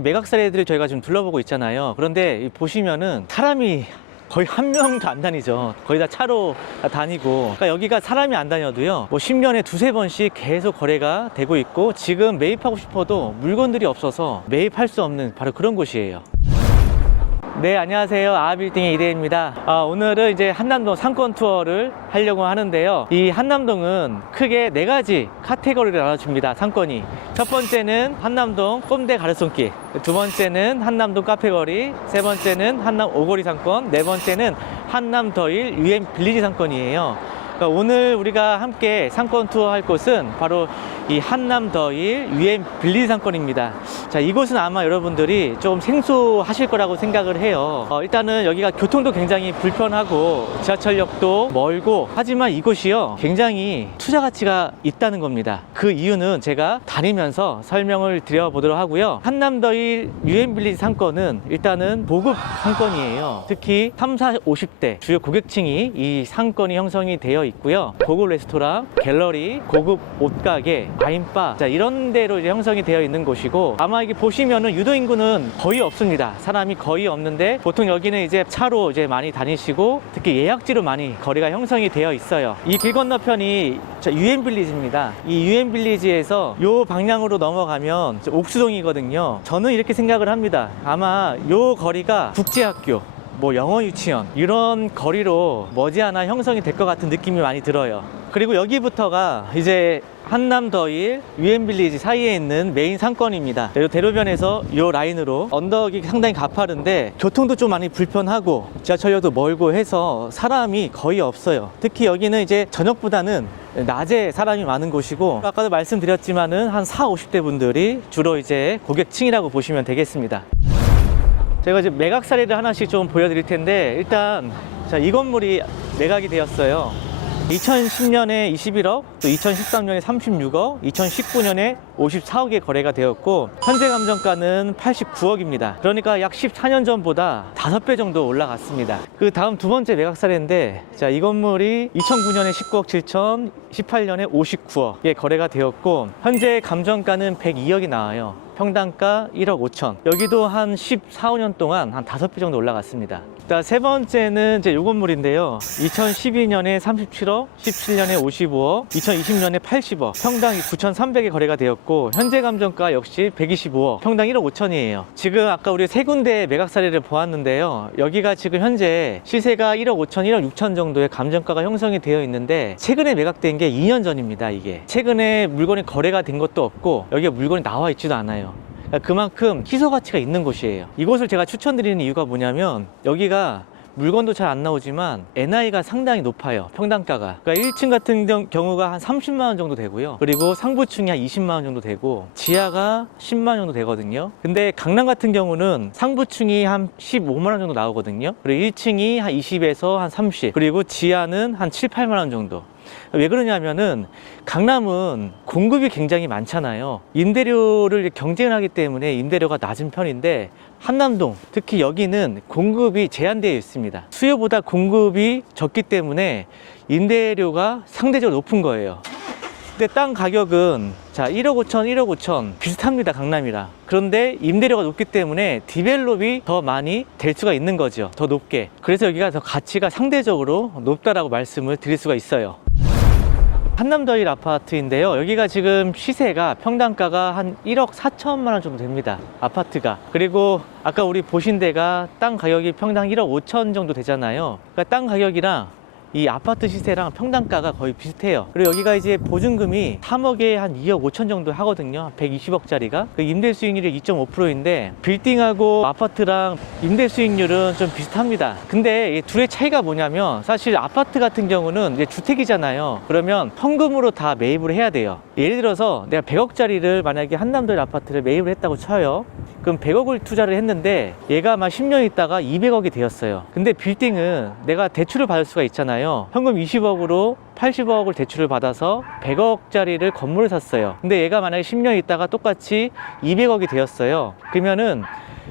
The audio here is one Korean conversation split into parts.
매각사례들을 저희가 지금 둘러보고 있잖아요. 그런데 보시면은 사람이 거의 한 명도 안 다니죠. 거의 다 차로 다니고. 그러니까 여기가 사람이 안 다녀도요, 뭐 10년에 두세 번씩 계속 거래가 되고 있고, 지금 매입하고 싶어도 물건들이 없어서 매입할 수 없는 바로 그런 곳이에요. 네, 안녕하세요. 아하빌딩의 이대입니다. 오늘은 이제 한남동 상권 투어를 하려고 하는데요. 이 한남동은 크게 4가지 카테고리를 나눠줍니다. 상권이. 첫 번째는 한남동 꼼대 가로수길, 두 번째는 한남동 카페거리, 세 번째는 한남 오거리 상권, 네 번째는 한남 더일 UM 빌리지 상권이에요. 그러니까 오늘 우리가 함께 상권 투어 할 곳은 바로 이 한남 더일 UM 빌리지 상권입니다. 자, 이곳은 아마 여러분들이 좀 생소하실 거라고 생각을 해요. 일단은 여기가 교통도 굉장히 불편하고 지하철역도 멀고, 하지만 이곳이요, 굉장히 투자 가치가 있다는 겁니다. 그 이유는 제가 다니면서 설명을 드려보도록 하고요. 한남 더일 UM 빌리지 상권은 일단은 고급 상권이에요. 특히 30, 50대 주요 고객층이 이 상권이 형성이 되어 있고요. 고급 레스토랑, 갤러리, 고급 옷가게, 와인바, 자, 이런 데로 이제 형성이 되어 있는 곳이고, 아마 이게 보시면은 유도 인구는 거의 없습니다. 사람이 거의 없는데, 보통 여기는 이제 차로 이제 많이 다니시고, 특히 예약지로 많이 거리가 형성이 되어 있어요. 이 길 건너편이 UM 빌리지입니다. 이 UM 빌리지에서 요 방향으로 넘어가면 옥수동이거든요. 저는 이렇게 생각을 합니다. 아마 요 거리가 국제학교, 뭐 영어 유치원, 이런 거리로 머지않아 형성이 될 것 같은 느낌이 많이 들어요. 그리고 여기부터가 이제 한남 더일 UM 빌리지 사이에 있는 메인 상권입니다. 대로변에서 이 라인으로 언덕이 상당히 가파른데 교통도 좀 많이 불편하고 지하철역도 멀고 해서 사람이 거의 없어요. 특히 여기는 이제 저녁보다는 낮에 사람이 많은 곳이고, 아까도 말씀드렸지만은 한 40, 50대 분들이 주로 이제 고객층이라고 보시면 되겠습니다. 제가 이제 매각 사례를 하나씩 좀 보여드릴 텐데, 일단 자, 이 건물이 매각이 되었어요. 2010년에 21억, 또 2013년에 36억, 2019년에 54억의 거래가 되었고, 현재 감정가는 89억입니다. 그러니까 약 14년 전보다 5배 정도 올라갔습니다. 그 다음 두 번째 매각 사례인데, 자, 이 건물이 2009년에 19억 7천, 18년에 59억에 거래가 되었고, 현재 감정가는 102억이 나와요. 평당가 1억 5천. 여기도 한 14, 15년 동안 한 5배 정도 올라갔습니다. 자, 세 번째는 이제 요 건물인데요. 2012년에 37억, 17년에 55억, 2020년에 80억, 평당 9,300에 거래가 되었고, 현재 감정가 역시 125억, 평당 1억 5천이에요. 지금 아까 우리 세 군데 매각 사례를 보았는데요. 여기가 지금 현재 시세가 1억 5천, 1억 6천 정도의 감정가가 형성이 되어 있는데, 최근에 매각된 게 2년 전입니다. 이게 최근에 물건이 거래가 된 것도 없고, 여기에 물건이 나와 있지도 않아요. 그만큼 희소 가치가 있는 곳이에요. 이곳을 제가 추천드리는 이유가 뭐냐면, 여기가 물건도 잘 안 나오지만 NI가 상당히 높아요. 평당가가. 그러니까 1층 같은 경우가 한 30만 원 정도 되고요. 그리고 상부층이 한 20만 원 정도 되고, 지하가 10만 원 정도 되거든요. 근데 강남 같은 경우는 상부층이 한 15만 원 정도 나오거든요. 그리고 1층이 한 20에서 한 30, 그리고 지하는 한 7, 8만 원 정도. 왜 그러냐면은 강남은 공급이 굉장히 많잖아요. 임대료를 경쟁을 하기 때문에 임대료가 낮은 편인데, 한남동, 특히 여기는 공급이 제한되어 있습니다. 수요보다 공급이 적기 때문에 임대료가 상대적으로 높은 거예요. 근데 땅 가격은 자, 1억 5천, 1억 5천 비슷합니다. 강남이랑. 그런데 임대료가 높기 때문에 디벨롭이 더 많이 될 수가 있는 거죠. 더 높게. 그래서 여기가 더 가치가 상대적으로 높다라고 말씀을 드릴 수가 있어요. 한남 더일 아파트인데요. 여기가 지금 시세가, 평당가가 한 1억 4천만 원 정도 됩니다. 아파트가. 그리고 아까 우리 보신 데가 땅 가격이 평당 1억 5천 정도 되잖아요. 그러니까 땅 가격이랑 이 아파트 시세랑 평당가가 거의 비슷해요. 그리고 여기가 이제 보증금이 3억에 한 2억 5천 정도 하거든요. 120억짜리가. 그 임대 수익률이 2.5%인데, 빌딩하고 아파트랑 임대 수익률은 좀 비슷합니다. 근데 이 둘의 차이가 뭐냐면, 사실 아파트 같은 경우는 이제 주택이잖아요. 그러면 현금으로 다 매입을 해야 돼요. 예를 들어서 내가 100억짜리를 만약에 한남더일 아파트를 매입을 했다고 쳐요. 그럼 100억을 투자를 했는데 얘가 아마 10년 있다가 200억이 되었어요. 근데 빌딩은 내가 대출을 받을 수가 있잖아요. 현금 20억으로 80억을 대출을 받아서 100억짜리를 건물을 샀어요. 근데 얘가 만약에 10년 있다가 똑같이 200억이 되었어요. 그러면은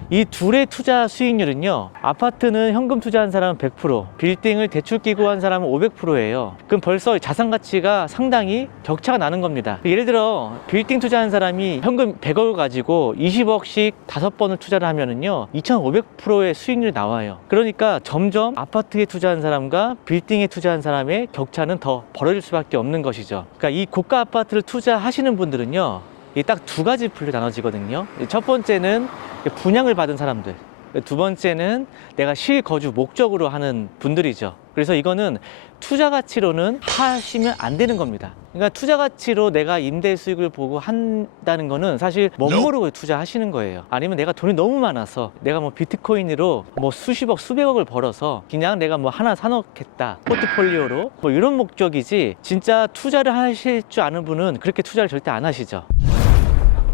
이 둘의 투자 수익률은요, 아파트는 현금 투자한 사람은 100%, 빌딩을 대출 끼고 한 사람은 500%예요. 그럼 벌써 자산 가치가 상당히 격차가 나는 겁니다. 예를 들어 빌딩 투자한 사람이 현금 100억을 가지고 20억씩 5번을 투자를 하면은요 2500%의 수익률이 나와요. 그러니까 점점 아파트에 투자한 사람과 빌딩에 투자한 사람의 격차는 더 벌어질 수밖에 없는 것이죠. 그러니까 이 고가 아파트를 투자하시는 분들은요, 딱 두 가지 분류 나눠지거든요. 첫 번째는 분양을 받은 사람들, 두 번째는 내가 실거주 목적으로 하는 분들이죠. 그래서 이거는 투자 가치로는 하시면 안 되는 겁니다. 그러니까 투자 가치로 내가 임대 수익을 보고 한다는 거는 사실 멋모르고 투자하시는 거예요. 아니면 내가 돈이 너무 많아서 내가 뭐 비트코인으로 뭐 수십억 수백억을 벌어서 그냥 내가 뭐 하나 사놓겠다, 포트폴리오로, 뭐 이런 목적이지, 진짜 투자를 하실 줄 아는 분은 그렇게 투자를 절대 안 하시죠.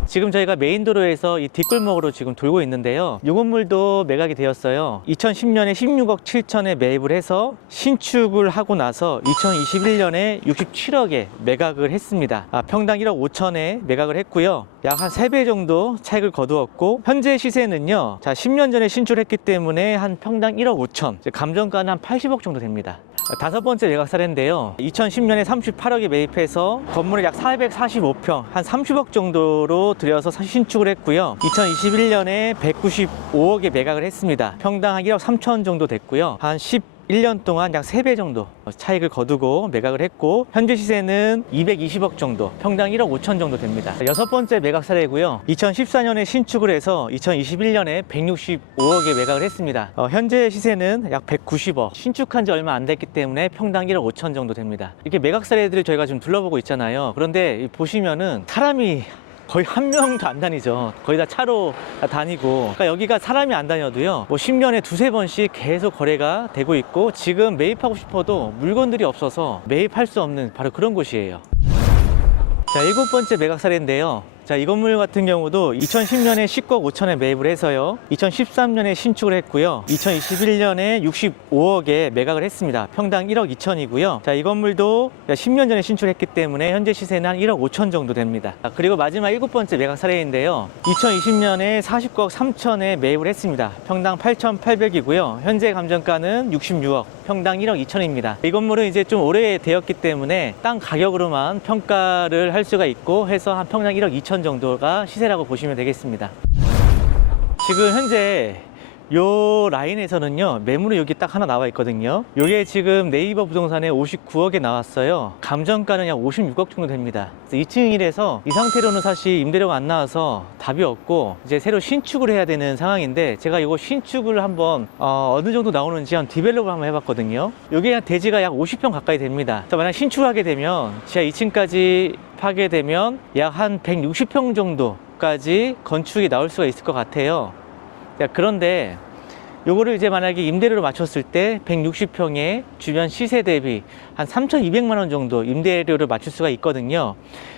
지금 저희가 메인도로에서 이 뒷골목으로 지금 돌고 있는데요, 이 건물도 매각이 되었어요. 2010년에 16억 7천에 매입을 해서 신축을 하고 나서 2021년에 67억에 매각을 했습니다. 평당 1억 5천에 매각을 했고요, 약 한 3배 정도 차익을 거두었고, 현재 시세는요, 자 10년 전에 신축을 했기 때문에 한 평당 1억 5천, 감정가는 한 80억 정도 됩니다. 다섯 번째 매각 사례인데요, 2010년에 38억에 매입해서 건물을 약 445평, 한 30억 정도로 들여서 신축을 했고요, 2021년에 195억에 매각을 했습니다. 평당 한 1억 3천 정도 됐고요, 한 11년 동안 약 3배 정도 차익을 거두고 매각을 했고, 현재 시세는 220억 정도, 평당 1억 5천 정도 됩니다. 여섯 번째 매각 사례고요, 2014년에 신축을 해서 2021년에 165억에 매각을 했습니다. 현재 시세는 약 190억, 신축한 지 얼마 안 됐기 때문에 평당 1억 5천 정도 됩니다. 이렇게 매각 사례들을 저희가 좀 둘러보고 있잖아요. 그런데 보시면은 사람이 거의 한 명도 안 다니죠. 거의 다 차로 다니고. 그러니까 여기가 사람이 안 다녀도요, 뭐 10년에 두세 번씩 계속 거래가 되고 있고, 지금 매입하고 싶어도 물건들이 없어서 매입할 수 없는 바로 그런 곳이에요. 자, 일곱 번째 매각 사례인데요, 자, 이 건물 같은 경우도 2010년에 10억 5천에 매입을 해서요, 2013년에 신축을 했고요, 2021년에 65억에 매각을 했습니다. 평당 1억 2천이고요. 자, 이 건물도 10년 전에 신축했기 때문에 현재 시세는 한 1억 5천 정도 됩니다. 그리고 마지막 일곱 번째 매각 사례인데요, 2020년에 49억 3천에 매입을 했습니다. 평당 8,800이고요. 현재 감정가는 66억, 평당 1억 2천입니다. 이 건물은 이제 좀 오래되었기 때문에 땅 가격으로만 평가를 할 수가 있고 해서 한 평당 1억 2천 정도가 시세라고 보시면 되겠습니다. 지금 현재 요 라인에서는요, 매물이 여기 딱 하나 나와 있거든요. 요게 지금 네이버 부동산에 59억에 나왔어요. 감정가는 약 56억 정도 됩니다. 2층이라서 이 상태로는 사실 임대료가 안 나와서 답이 없고, 이제 새로 신축을 해야 되는 상황인데, 제가 이거 신축을 한번 어느 정도 나오는지 한 디벨롭을 한번 해봤거든요. 요게 대지가 약 50평 가까이 됩니다. 만약 신축하게 되면 지하 2층까지 하게 되면 약 한 160평 정도까지 건축이 나올 수가 있을 것 같아요. 자, 그런데 요거를 이제 만약에 임대료로 맞췄을 때 160평에 주변 시세 대비 한 3,200만 원 정도 임대료를 맞출 수가 있거든요.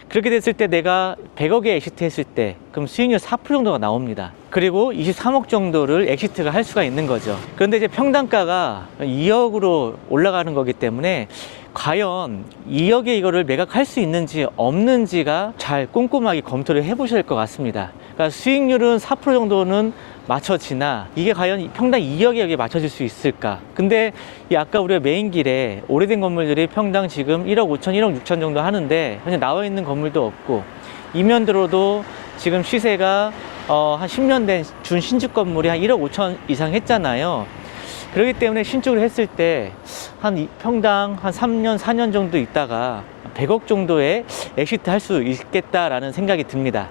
그렇게 됐을 때 내가 100억에 엑시트 했을 때 그럼 수익률 4% 정도가 나옵니다. 그리고 23억 정도를 엑시트가 할 수가 있는 거죠. 그런데 이제 평당가가 2억으로 올라가는 거기 때문에 과연 2억에 이거를 매각할 수 있는지 없는지가 잘 꼼꼼하게 검토를 해보셔야 할 것 같습니다. 그러니까 수익률은 4% 정도는 맞춰지나 이게 과연 평당 2억에 여기 맞춰질 수 있을까? 근데 이 아까 우리가 메인 길에 오래된 건물들이 평당 지금 1억 5천, 1억 6천 정도 하는데 현재 나와 있는 건물도 없고, 이면들어도 지금 시세가 한 10년 된 준신축 건물이 한 1억 5천 이상 했잖아요. 그렇기 때문에 신축을 했을 때 한 평당 한 3년, 4년 정도 있다가 100억 정도의 엑시트 할 수 있겠다라는 생각이 듭니다.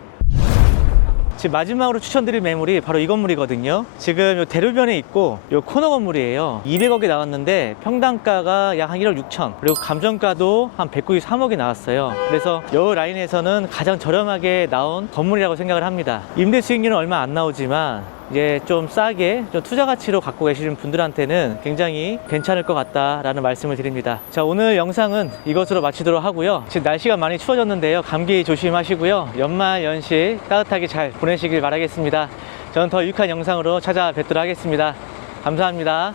지금 마지막으로 추천드릴 매물이 바로 이 건물이거든요. 지금 요 대로변에 있고 요 코너 건물이에요. 200억에 나왔는데 평당가가 약 한 1억 6천, 그리고 감정가도 한 193억이 나왔어요. 그래서 요 라인에서는 가장 저렴하게 나온 건물이라고 생각을 합니다. 임대 수익률은 얼마 안 나오지만 이제 좀 싸게 좀 투자 가치로 갖고 계시는 분들한테는 굉장히 괜찮을 것 같다라는 말씀을 드립니다. 자, 오늘 영상은 이것으로 마치도록 하고요. 지금 날씨가 많이 추워졌는데요, 감기 조심하시고요, 연말 연시 따뜻하게 잘 보내시길 바라겠습니다. 저는 더 유익한 영상으로 찾아뵙도록 하겠습니다. 감사합니다.